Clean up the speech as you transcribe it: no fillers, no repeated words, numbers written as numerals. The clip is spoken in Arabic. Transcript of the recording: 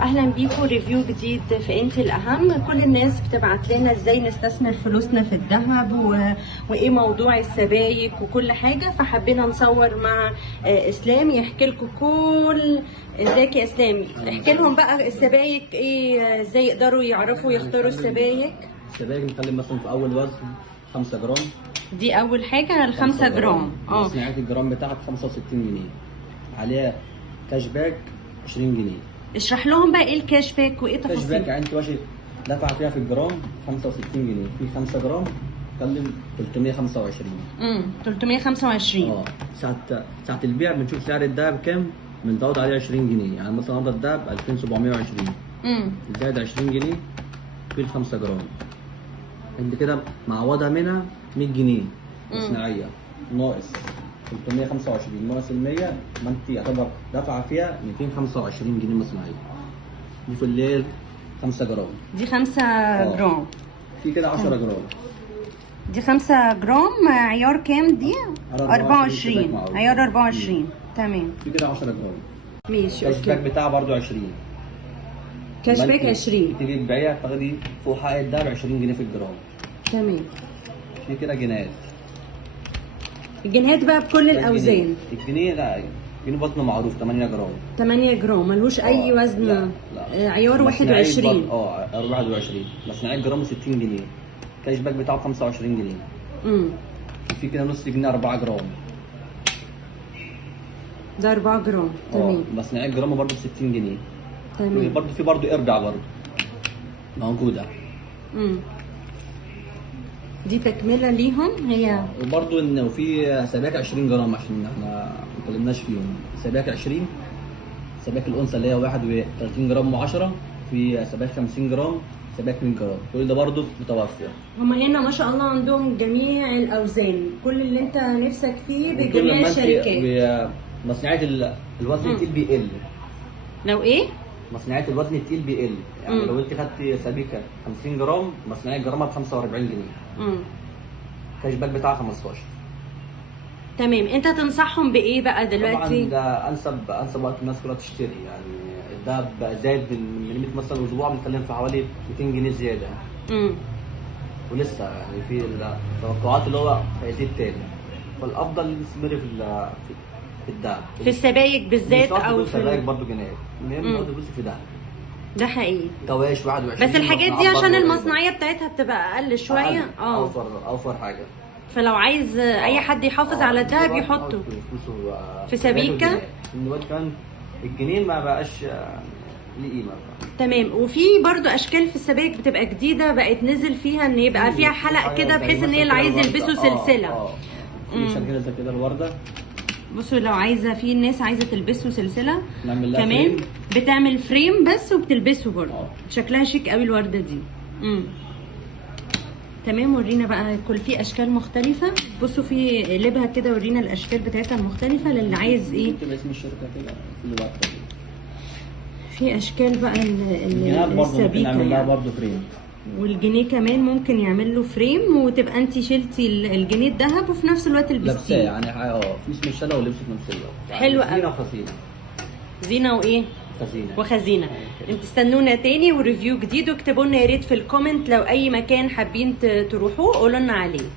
اهلا بيكم ريفيو جديد في انت الاهم. كل الناس بتبعت لنا ازاي نستثمر فلوسنا في الذهب وايه موضوع السبائك وكل حاجه، فحبينا نصور مع اسلام يحكي لكم كل. ازيك يا اسلام؟ احكي لهم بقى السبائك ايه، ازاي يقدروا يعرفوا يختاروا السبائك. السبائك بنتكلم مثلا في اول وزن 5 جرام. دي اول حاجه ال 5 جرام. صناعه الجرام بتاعها ب 65 جنيه، عليها كاش باك 20 جنيه. اشرح لهم بقى ايه الكاش باك وايه كاش باك تفاصيل. يعني انت ماشي دفع فيها في الجرام 65 جنيه، في 5 جرام بتتكلم 325. 325. ساعة البيع بنشوف سعر الدهب كام، بنزود عليه 20 جنيه. يعني مثلا النهارده الدهب 2720، زائد 20 جنيه في ال 5 جرام، انت كده معوضها منها 100 جنيه صناعيه، ناقص 325 ناقص ال 100، ما انت يعتبر دافعه فيها 225 جنيه مصنعيه. دي في الليل 5 جرام. دي 5 جرام. في كده 10 جرام. دي 5 جرام عيار كام دي؟ 24. عيار 24. تمام. في كده 10 جرام. ماشي. الكاش باك بتاعها برضو 20. كاش باك 20. تيجي تبيعيها تاخدي فوق حق الدهب 20 جنيه في الجرام. تمام. في كده جنيهات. الجنيهات بقى بكل الاوزان. الجنيه لا، الجنيه وزنه معروف 8 جرام. 8 جرام ملوش اي وزن. لا. عيار 21. عيار 21. مصنعيه الجرام 60 جنيه. كاش باك بتاعه 25 جنيه. في كده نص جنيه 4 جرام. ده 4 جرام. تمام. مصنعيه الجرام برضه ب 60 جنيه. تمام. برضه في برضه ارجع برضه موجوده. دي تكمله ليهم هي. وبرضه ان في سبائك 20 جرام عشان احنا ما اتكلمناش فيهم. سبائك 20، سبائك الانثى اللي هي 31 جرام و10، في سبائك 50 جرام، سبائك 100 جرام، كل ده برضه متوفر. هما هنا ما شاء الله عندهم جميع الاوزان، كل اللي انت نفسك فيه بجميع الشركات. مصنعيه الوزن التقيل بيقل. لو ايه؟ مصنعيه الوزن التقيل بيقل، يعني لو انت خدتي سبيكه 50 جرام مصنعيه جرامها ب 45 جنيه. كاش باك بتاعها 15. تمام. انت تنصحهم بايه بقى دلوقتي؟ طبعا ده انسب وقت الناس كلها تشتري. يعني الدهب بقى زايد من قيمه مثلا اسبوع، بنتكلم في حوالي 200 جنيه زياده. ولسه يعني في التوقعات اللي هو هيزيد تاني، فالافضل نستمر في الدهب، في السبائك بالذات او في السبائك برضه جنيه. المهم برضه تبصي في دهب. ده حقيقي. كواش 21. بس الحاجات دي عشان المصنعيه بتاعتها بتبقى اقل شويه. اوفر حاجه. فلو عايز اي حد يحافظ على الدهب يحطه في سبيكه. دلوقتي كمان الجنيه ما بقاش ليه قيمه. تمام. وفي برضو اشكال في السبائك بتبقى جديده بقت نزل فيها ان يبقى فيها حلق كده، بحيث ان هي اللي عايز يلبسوا سلسله. في شكل زي كده الورده. بصوا لو عايزه، في الناس عايزه تلبسه سلسله كمان بتعمل فريم بس وبتلبسه برضه. شكلها شيك قوي الورده دي. تمام. ورينا بقى كل في اشكال مختلفه. بصوا في قلبها كده، ورينا الاشكال بتاعتها المختلفه للي عايز ايه. اسم الشركه كده في الورده. في اشكال بقى السبيكه نعمل لها برضه فريم. والجنيه كمان ممكن يعمل له فريم، وتبقى انت شلتي الجنيه الذهب وفي نفس الوقت لبستيه. يعني في اسم الشله ولبسه في نفس الوقت. حلو قوي. زينه وخزينه. زينه وايه؟ وخزينه. انتوا استنونا تاني وريفيو جديد، واكتبوا لنا يا ريت في الكومنت لو اي مكان حابين تروحوه قولوا لنا عليه.